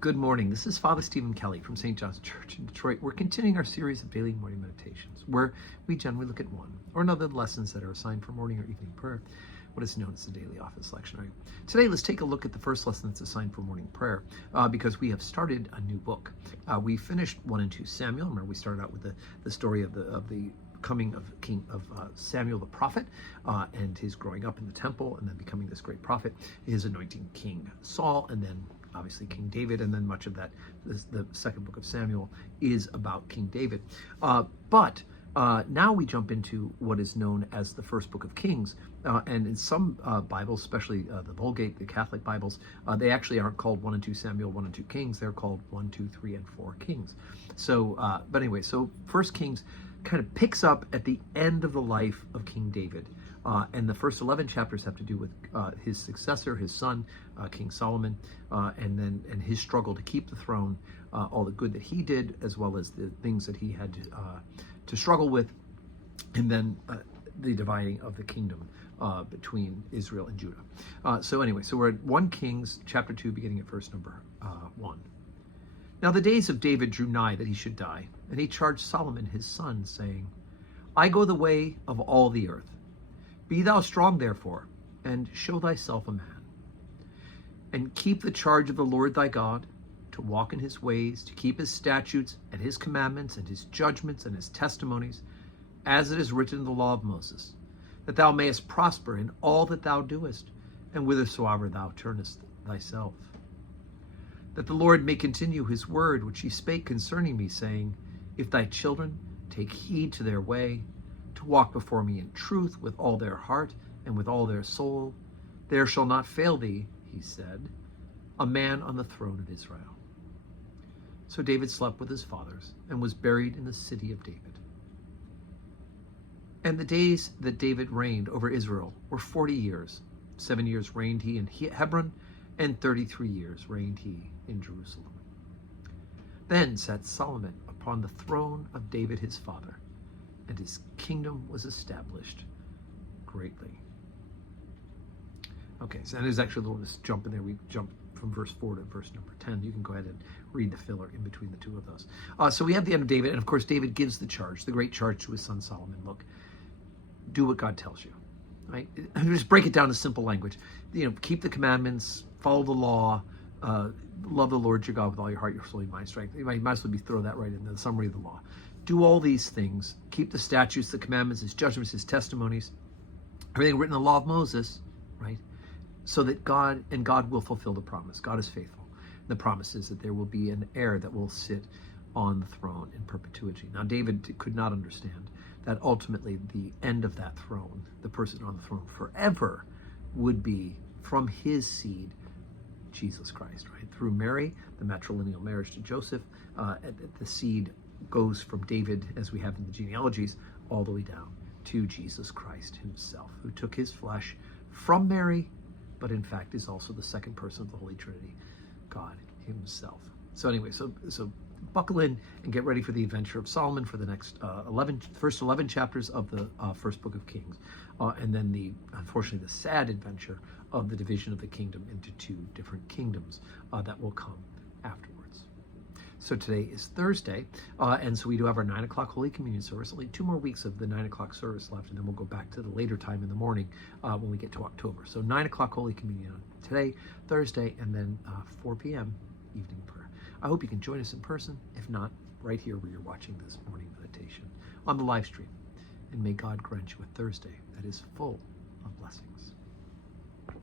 Good morning. This is Father Stephen Kelly from St. John's Church in Detroit. We're continuing our series of daily morning meditations, where we generally look at one or another of the lessons that are assigned for morning or evening prayer, what is known as the daily office lectionary. Today, let's take a look at the first lesson that's assigned for morning prayer, because we have started a new book. We finished 1 and 2 Samuel. Remember, we started out with the story of the coming of Samuel the prophet, and his growing up in the temple and then becoming this great prophet, his anointing King Saul, and then obviously King David, and then much of that, the second book of Samuel, is about King David. But now we jump into what is known as the first book of Kings, and in some Bibles, especially the Vulgate, the Catholic Bibles, they actually aren't called 1 and 2 Samuel, 1 and 2 Kings. They're called 1, 2, 3, and 4 Kings. So, but anyway, so First Kings kind of picks up at the end of the life of King David. And the first 11 chapters have to do with his successor, his son, King Solomon, and his struggle to keep the throne, all the good that he did, as well as the things that he had to struggle with, and then the dividing of the kingdom between Israel and Judah. So anyway, so we're at 1 Kings chapter 2, beginning at verse number 1. Now the days of David drew nigh that he should die, and he charged Solomon his son, saying, I go the way of all the earth. Be thou strong, therefore, and show thyself a man. And keep the charge of the Lord thy God, to walk in his ways, to keep his statutes and his commandments and his judgments and his testimonies, as it is written in the law of Moses, that thou mayest prosper in all that thou doest, and whithersoever thou turnest thyself. That the Lord may continue his word which he spake concerning me, saying, If thy children take heed to their way, to walk before me in truth with all their heart and with all their soul, there shall not fail thee, he said, a man on the throne of Israel. So David slept with his fathers and was buried in the city of David. And the days that David reigned over Israel were 40 years. 7 years reigned he in Hebron, and 33 years reigned he in Jerusalem. Then sat Solomon upon the throne of David his father, and his kingdom was established greatly. Okay, so there's actually a little jump in there. We jump from verse 4 to verse number 10. You can go ahead and read the filler in between the two of those. So we have the end of David, and of course David gives the charge, the great charge to his son Solomon. Look, do what God tells you. Right? Just break it down to simple language. Keep the commandments, follow the law, love the Lord your God with all your heart, your soul, your mind, strength. You might as well throw that right in the summary of the law. Do all these things. Keep the statutes, the commandments, his judgments, his testimonies, everything written in the law of Moses, right? So that God will fulfill the promise. God is faithful. The promise is that there will be an heir that will sit on the throne in perpetuity. Now, David could not understand that ultimately the end of that throne, the person on the throne forever, would be from his seed, Jesus Christ, right? Through Mary, the matrilineal marriage to Joseph, the seed goes from David, as we have in the genealogies, all the way down to Jesus Christ himself, who took his flesh from Mary, but in fact is also the second person of the Holy Trinity, God himself. So anyway, so buckle in and get ready for the adventure of Solomon for the next first 11 chapters of the first book of Kings, and then unfortunately the sad adventure of the division of the kingdom into 2 different kingdoms that will come afterwards. So today is Thursday, and so we do have our 9 o'clock Holy Communion service. Only 2 more weeks of the 9 o'clock service left, and then we'll go back to the later time in the morning when we get to October. So 9 o'clock Holy Communion on today, Thursday, and then 4 p.m. evening prayer. I hope you can join us in person. If not, right here where you're watching this morning meditation on the live stream. And may God grant you a Thursday that is full of blessings.